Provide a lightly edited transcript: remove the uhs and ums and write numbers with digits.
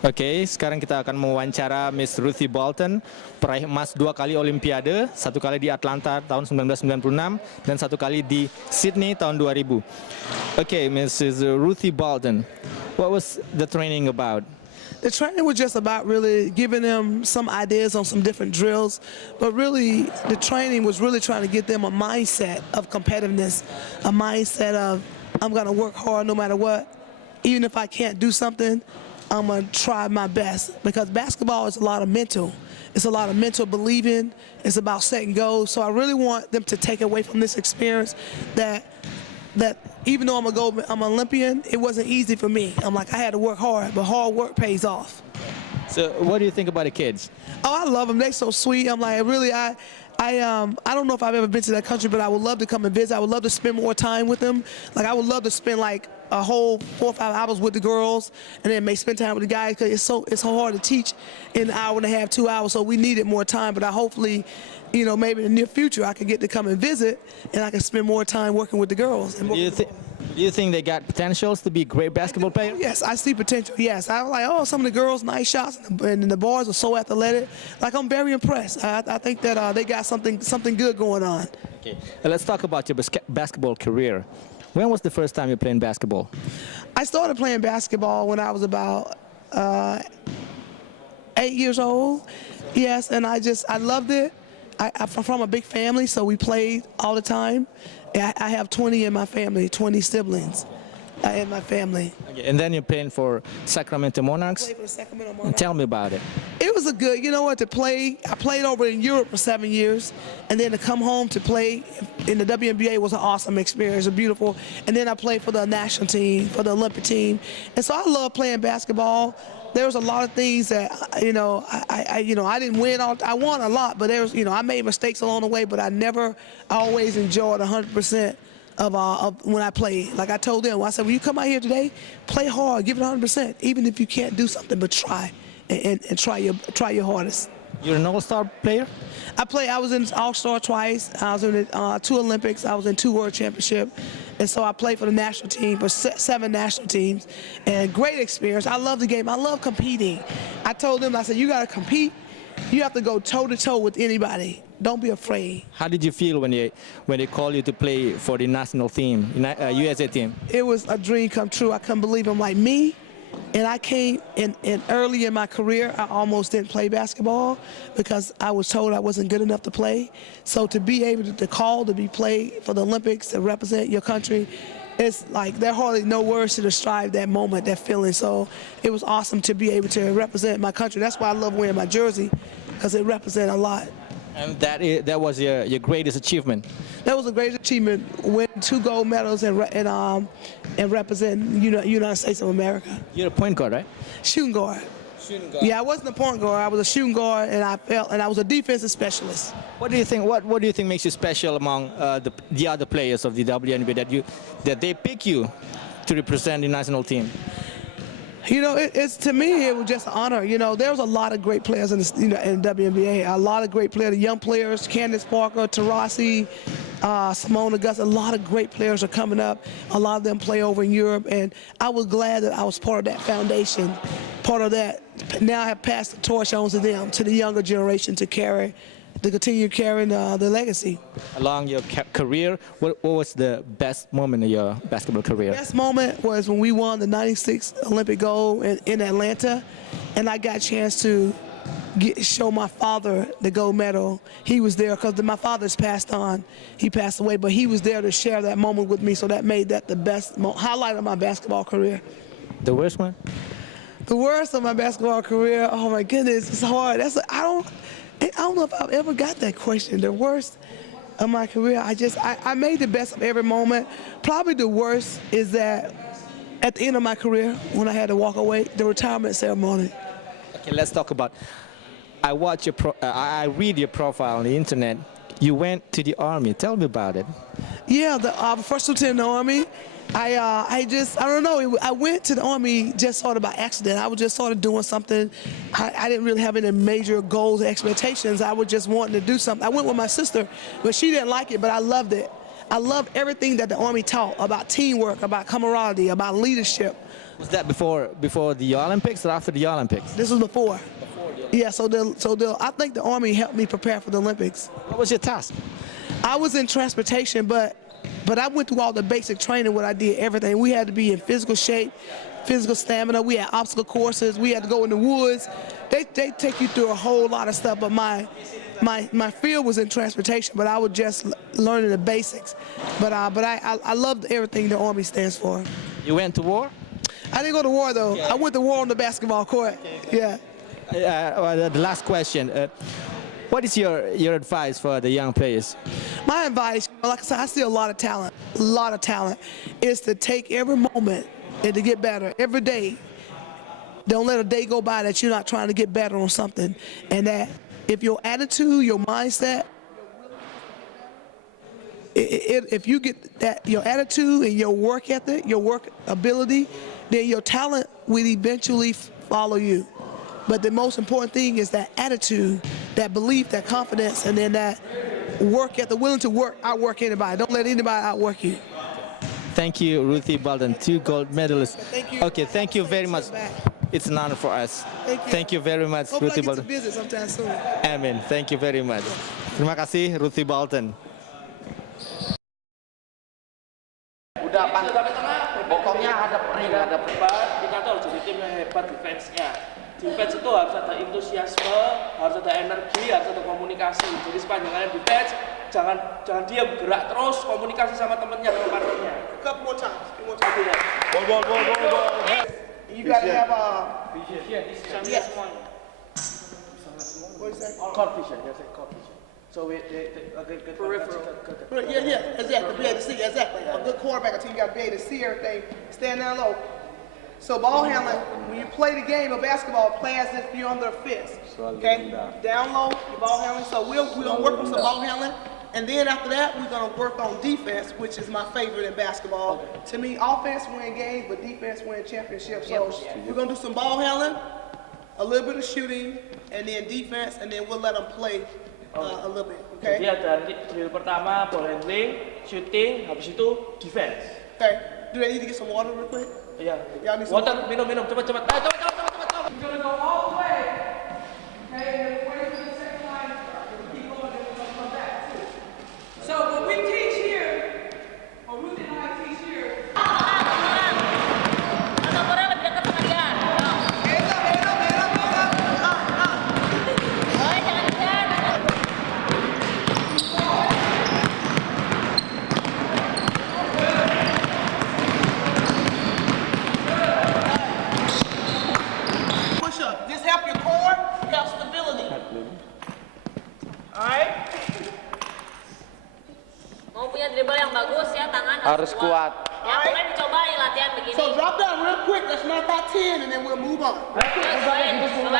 Oke, sekarang kita akan mewawancara Miss Ruthie Bolton, peraih emas 2 kali Olimpiade, 1 kali di Atlanta tahun 1996 dan 1 kali di Sydney tahun 2000. Okay, Mrs. Ruthie Bolton, what was the training about? The training was just about really giving them some ideas on some different drills, but really the training was really trying to get them a mindset of competitiveness, a mindset of I'm going to work hard no matter what. Even if I can't do something, I'm going to try my best, because basketball is a lot of mental. It's a lot of mental believing. It's about setting goals. So I really want them to take away from this experience that even though I'm an Olympian, it wasn't easy for me. I had to work hard, but hard work pays off. So what do you think about the kids? Oh, I love them. They're so sweet. I don't know if I've ever been to that country, but I would love to come and visit. I would love to spend more time with them. I would love to spend a whole 4 or 5 hours with the girls, and then may spend time with the guys, because it's so hard to teach in an hour and a half, 2 hours. So we needed more time. But I hopefully, maybe in the near future, I can get to come and visit, and I can spend more time working with the girls. Do you think they got potentials to be great basketball players? Yes, I see potential. Yes, I was like, oh, some of the girls, nice shots, and the boys are so athletic. I'm very impressed. I think that they got something good going on. Okay, let's talk about your basketball career. When was the first time you played basketball? I started playing basketball when I was about 8 years old. Yes, and I loved it. I'm from a big family, so we played all the time. I have 20 in my family, 20 siblings in my family. Okay, and then you're playing for Sacramento Monarchs? I played for the Sacramento Monarchs. Tell me about it. It was to play. I played over in Europe for 7 years, and then to come home to play in the WNBA was an awesome experience, beautiful. And then I played for the national team, for the Olympic team. And so I love playing basketball. There was a lot of things that, I didn't win. I won a lot, but I made mistakes along the way, but I always enjoyed 100% of when I played. Like I told them, I said, when you come out here today, play hard, give it 100%, even if you can't do something, but try and try your hardest. You're an All-Star player? I was in All Star twice. I was in 2 Olympics. I was in 2 World Championships. And so I played for the national team, for 7 national teams. And great experience. I love the game. I love competing. I told them, I said, you got to compete. You have to go toe-to-toe with anybody. Don't be afraid. How did you feel when they called you to play for the national team, USA team? It was a dream come true. I couldn't believe them. Like me. And I came in early in my career, I almost didn't play basketball because I was told I wasn't good enough to play. So to be able to call to be played for the Olympics, to represent your country, it's like there are hardly no words to describe that moment, that feeling. So it was awesome to be able to represent my country. That's why I love wearing my jersey, because it represents a lot. And that was your greatest achievement? That was a great achievement, winning 2 gold medals and representing United States of America. You're a point guard, right? Shooting guard. Shooting guard. Yeah, I wasn't a point guard. I was a shooting guard, and I was a defensive specialist. What do you think? What do you think makes you special among the other players of the WNBA that they pick you to represent the national team? It's to me, it was just an honor. There was a lot of great players in WNBA. A lot of great players, young players, Candace Parker, Taurasi, Simone Augusta. A lot of great players are coming up. A lot of them play over in Europe, and I was glad that I was part of that foundation, part of that. Now I have passed the torch on to them, to the younger generation, to continue carrying the legacy. Along your career, what was the best moment of your basketball career? The best moment was when we won the '96 Olympic gold in Atlanta, and I got a chance to show my father the gold medal. He was there because my father's passed on. He passed away, but he was there to share that moment with me, so that made that the best highlight of my basketball career. The worst one? The worst of my basketball career, oh my goodness, it's hard. I don't know if I've ever got that question. The worst of my career, I made the best of every moment. Probably the worst is that at the end of my career, when I had to walk away, the retirement ceremony. Okay, let's talk about. I read your profile on the internet. You went to the Army. Tell me about it. Yeah, the first lieutenant in the Army. I don't know. I went to the Army just sort of by accident. I was just sort of doing something. I didn't really have any major goals or expectations. I was just wanting to do something. I went with my sister, but she didn't like it, but I loved it. I loved everything that the Army taught about teamwork, about camaraderie, about leadership, Was that before the Olympics or after the Olympics? This was before. Yeah, so I think the Army helped me prepare for the Olympics. What was your task? I was in transportation, but I went through all the basic training when I did everything. We had to be in physical shape, physical stamina. We had obstacle courses. We had to go in the woods. They take you through a whole lot of stuff, but my field was in transportation, but I was just learning the basics. But I loved everything the Army stands for. You went to war? I didn't go to war, though. I went to war on the basketball court. Yeah. The last question. What is your advice for the young players? My advice, like I said, I see a lot of talent, is to take every moment and to get better every day. Don't let a day go by that you're not trying to get better on something. And that if your attitude, your mindset, if you get that, your attitude and your work ethic, your work ability, then your talent will eventually follow you. But the most important thing is that attitude, that belief, that confidence, and then that work ethic, willing to outwork anybody. Don't let anybody outwork you. Thank you, Ruthie Bolton, 2 gold medalists. Thank you. Okay, thank you very much. It's an honor for us. Thank you very much, Hopefully Ruthie I get to Bolton. visit sometime soon. Amin. Thank you very much. Terima kasih, Ruthie Bolton. Udah sampai tengah, bokongnya hadap ring, hadap hebat. Kita tuh harus jadi tim yang hebat defense-nya. Defense itu harus ada entusiasme, harus ada energi, harus ada komunikasi. Jadi sepanjang kalian defense, jangan diam, gerak terus, komunikasi sama temennya, sama partnernya. Couple more times. Ball. You gotta have Vision. Yes. Semua. What is that? Court vision, yes, court vision. So we Peripheral. Yeah, exactly. Be able to see, exactly. A good quarterback team, you got to be able to see everything, stand down low. So ball handling, when you play the game of basketball, play as if you're under a fist. Okay? Down low, your ball handling. So we're gonna work on some ball handling. And then after that, we're gonna work on defense, which is my favorite in basketball. To me, offense win games, but defense win championships. So we're gonna do some ball handling, a little bit of shooting, and then defense, and then we'll let them play a little bit. Okay? Jadi ada drill pertama, ball handling, shooting, habis itu defense. Okay. Do they need to get some water real quick? Iya. Y'all need some Water, minum, cepat. We're gonna go all the way. Okay, and then wait for the second line to start. We'll keep going, then we're gonna come back too. So what we teach here, what Ruth and I teach here. Mau punya dribble yang bagus ya, tangan Harus kuat. Ya, pokoknya dicobain latihan begini. So drop down real quick, let's knock out 10 and then we'll move on. Cobain semua.